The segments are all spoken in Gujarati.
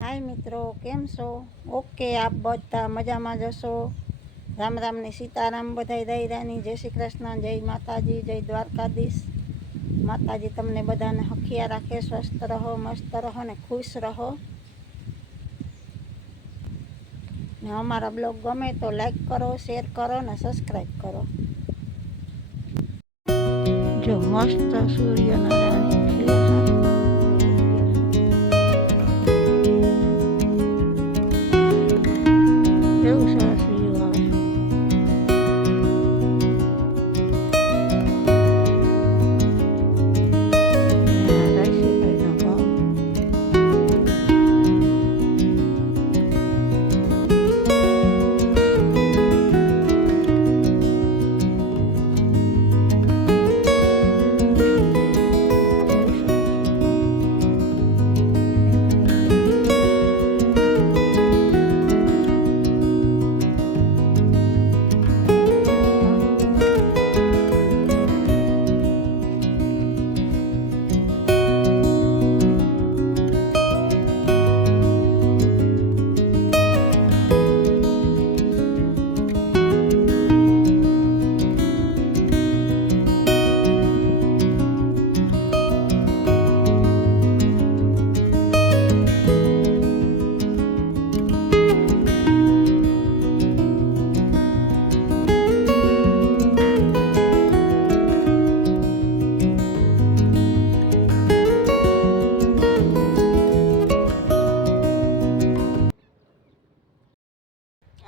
हाय मित्रों, केम छो? ओके, आप बधा मजामां जशो। राम राम ने सीताराम बधाई दायरानी। जय श्री कृष्ण, जय माताजी, जय द्वारकाधीश। माताजी तमने बधाने हखिया राखे, स्वस्थ रहो, मस्त रहो ने खुश रहो। ने अमारा ब्लॉग गमे तो लाइक करो, शेर करो ने सब्सक्राइब करो। जो मस्त सूर्यनारायण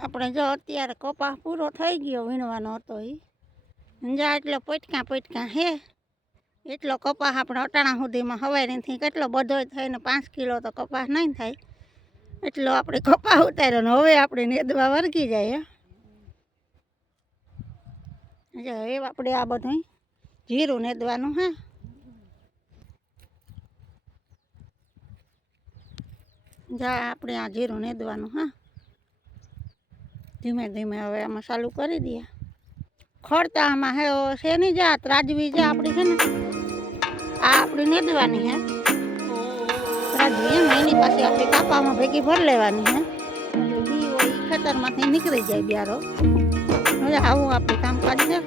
આપણે જો અત્યારે કપાસ પૂરો થઈ ગયો વીણવાનો હતો એ જા એટલો પટકા હે એટલો કપાસ આપણે અટાણા સુધીમાં હવારીથી કેટલો બધો થઈને 5 કિલો તો કપાસ નહીં થાય એટલો આપણે કપાસ ઉતાર્યો ને હવે આપણે નેદવા વર્ગી જાય જો એ આપણે આ બધું જીરું નેદવાનું હે જા આપણે આ જીરું નેદવાનું હા ધીમે ધીમે હવે આમાં ચાલુ કરી દઈએ ખડતા આમાં હે શેની જાત રાજવી જા આપણી છે ને આ આપણી નેદવાની હે રાજવી એમ એની પાસે આપણે કાપામાં ભેગી ભરી લેવાની હે એટલે બી હોય એ ખેતરમાંથી નીકળી જાય બિયારો હવે આવું આપણે કામકાજ છે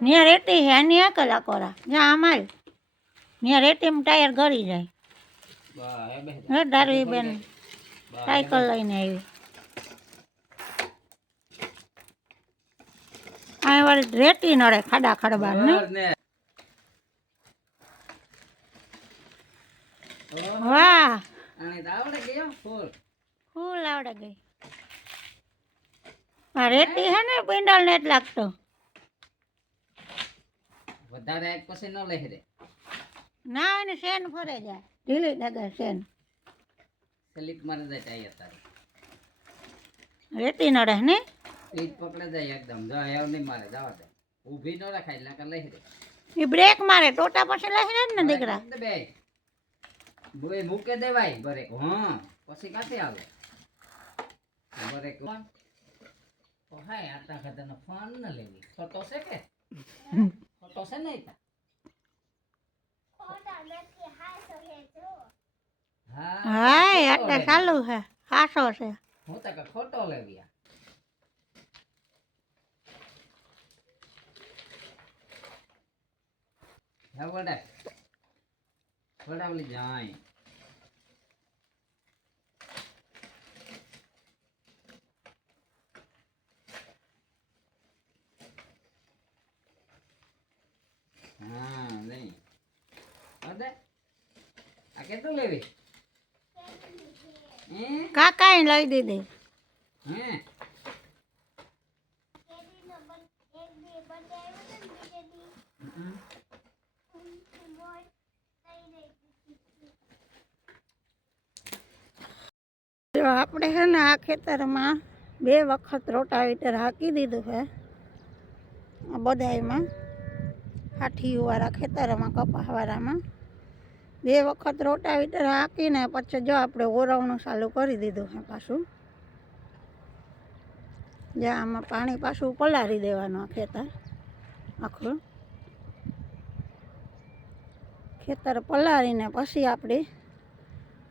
ત્યાં રેતી હે એની એક કલાકોરા જ્યાં અમારે ત્યાં રેતીમાં ટાયર ગળી જાય હે દારૂ બેન સાયકલ લઈને આવી આ વાળી રેતી નડે ખાડા ખડબાર ને વાહ ફૂલ આવડે ગઈ આ રેતી હે ને પિંડલ ને જ લાગતો વધારે એક પછી ન લઈ રે ના એને શેન ફરે જાય ઢીલી નગર શેન સ્લીપ મારી જાય ટાયર તારે રેતી નડે ને સ્લીપ પકડે જાય એકદમ જો એવું નહીં મારે જવા દે ઊભી ન રખાય એટલે કે લઈ રે એ બ્રેક મારે ટોટા પાસે લઈ ને દીકરા બે બોય મૂકે દેવાય બ્રેક હા પછી કાથી આવે બ્રેક ઓ હાય આટલા ખાતાનો ફોન ન લેવી ફોટો છે કે ફોટો છે ને હાય આટલા ચાલુ છે ખાસો છે હું તો કે ફોટો લેવી હા વડાવલી જાય હા નહીં અદે આ કેટલું લેવી કાકાએ લઈ દીધી હે જો આપણે છે ને આ ખેતરમાં 2 વખત રોટાવેટર હાકી દીધું છે આ બધાયમાં હાથીવાળા ખેતરમાં કપાસવાળામાં 2 વખત રોટાવેટર હાકીને પછી જો આપણે ઓરવણું ચાલુ કરી દીધું છે પાછું જ્યાં આમાં પાણી પાછું પલાળી દેવાનું આ ખેતર આખું ખેતર પલાળીને પછી આપણે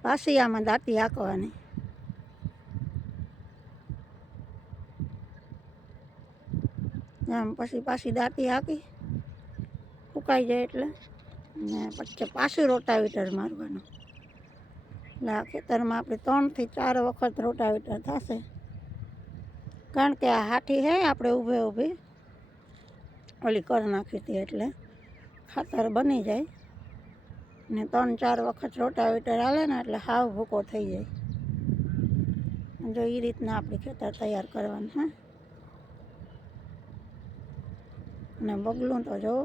પાછી આમાં દાંતી હાંકવાની આમ પછી પાછી દાંતી હાંકી સુકાઈ જાય એટલે ને પછી પાછું રોટાવેટર મારવાનું એટલે આ ખેતરમાં આપણે 3 થી 4 વખત રોટાવેટર થશે કારણ કે આ હાથી છે આપણે ઊભે ઓલી કરી નાખી હતી એટલે ખાતર બની જાય ને 3-4 વખત રોટાવેટર હાલે ને એટલે હાવ ભૂકો થઈ જાય જો એ રીતના આપણે ખેતર તૈયાર કરવાનું હે ને બગલું તો જો